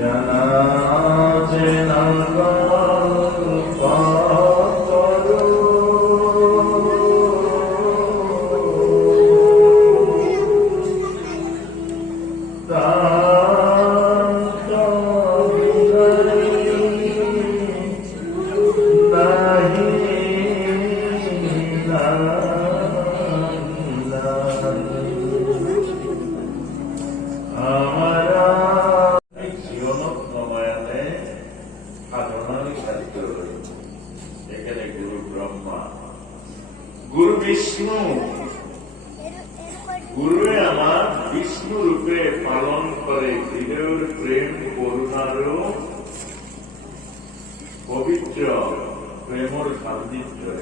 জানা চেনা কল্পতরু তান্ত বিহরি নাহি আমারা জীবনত নমায়নে সাধনার ক্ষেত্র এখানে গুরু ব্রহ্মা গুরু বিষ্ণু গুরুয়ে আমার বিষ্ণু রূপে পালন করে হৃদয়ের প্রেম করুণার পবিত্র প্রেমর সান্নিধ্যে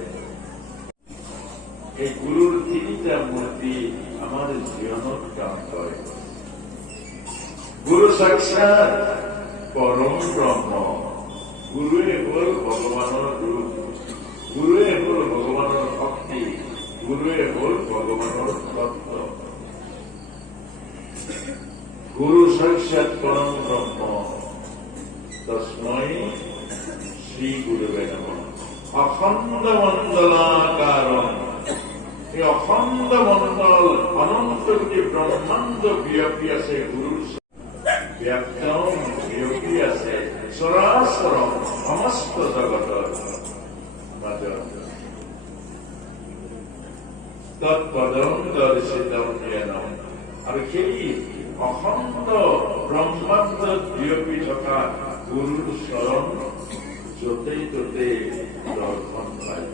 এই গুরুর তিনটা মূর্তি আমাদের জীবনত কাম করে। গুরু সাক্ষাৎ পরম ব্রহ্ম, গুরুয়ে হল ভগবানের রূপ, গুরুয়ে হল ভগবানের শক্তি, গুরুয়ে হল ভগবানের তত্ত্ব। গুরু সাক্ষাৎ পরম ব্রহ্ম, তস্মৈ শ্রী গুরুবে নমঃ। অখণ্ড মণ্ডলাকারম, এই অখণ্ড মণ্ডল অনন্ত যে ব্রহ্মাণ্ড ব্যাপী আছে গুরুর ব্যাপ্তম ব্যাপী আছে সরাসর সমস্ত জগতৰ মাজত। তৎপদম দৰ্শিতম জ্ঞানম, আৰু সেই অখণ্ড ব্ৰহ্মাণ্ড ব্যাপী থকা গুৰুৰ চৰণ য'তেই ত'তেই দৰ্শন পায়,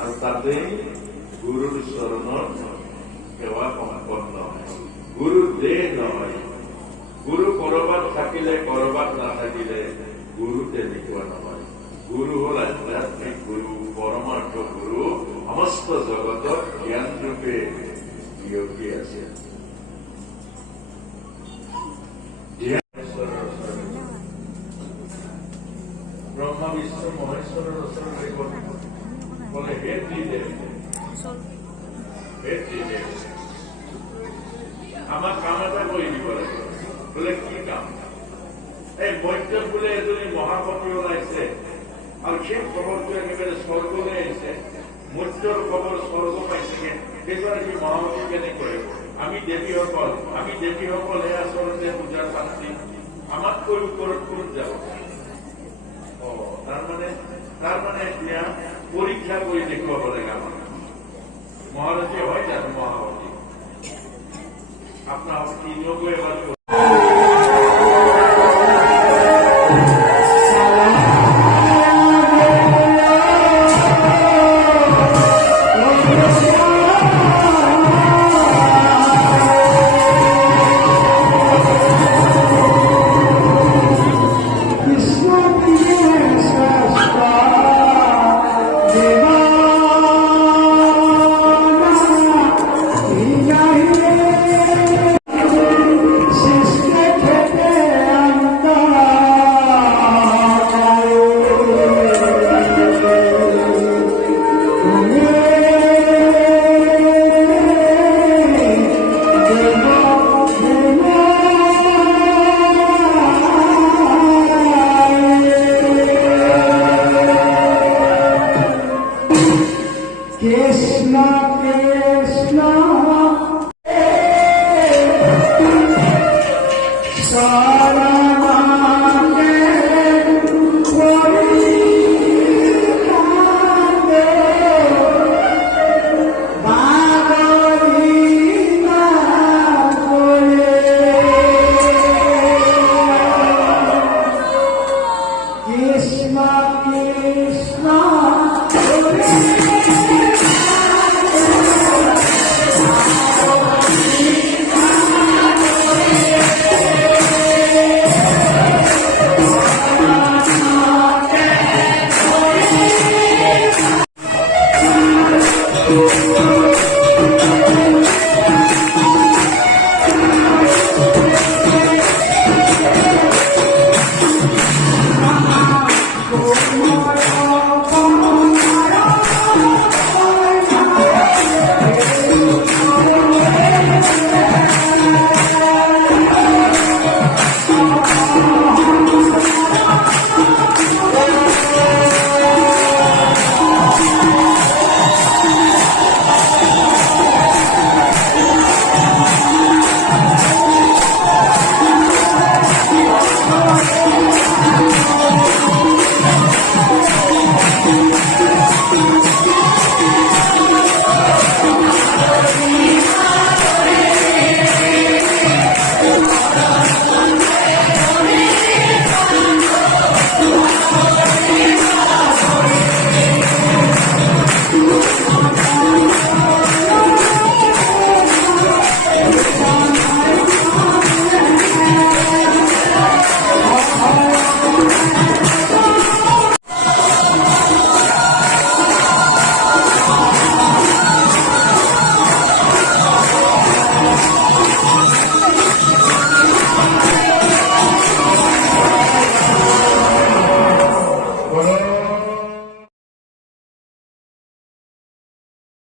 আৰু তাতে গুৰুৰ চৰণত সেৱা সম্পন্ন হয়। গুৰু দেহ নয়, গুৰু কৰবাত থাকিলে কৰবাত না থাকিলে গুৰু তেনেকুৱা নহয়। গুৰু হল আধ্যাত্মিক গুৰু, পৰমাৰ্থ গুৰু, সমস্ত জগতত জ্ঞান ৰূপে বিয়পি আছে। ব্ৰহ্মা বিষ্ণু মহেশ্বৰেৰ ওচৰলৈ বলে হে ত্ৰিদেৱ, হে ত্ৰিদেৱ, আমার কাম এটা করে দিব লাগে। বলে কি কাম? এই মধ্য বলে এজনী মহাপতি ওলাইছে, আর সেই খবরটো একেবারে স্বর্গলৈ আহিছে। মধ্যৰ খবৰ স্বৰ্গ পাইছেগে, সেইবাৰ সি মহাপতি কেনেকৈ আমি দেৱীসকলে আচলতে পূজাৰ শান্তি আমাতকৈ ওপৰত কোন যাব? তাৰমানে এতিয়া পৰীক্ষা কৰি দেখুৱাব লাগে আমাক। মহাৰথী হয় জানো মহাপতি? আপনাৰ তিনিও এবাৰ Krishna Krishna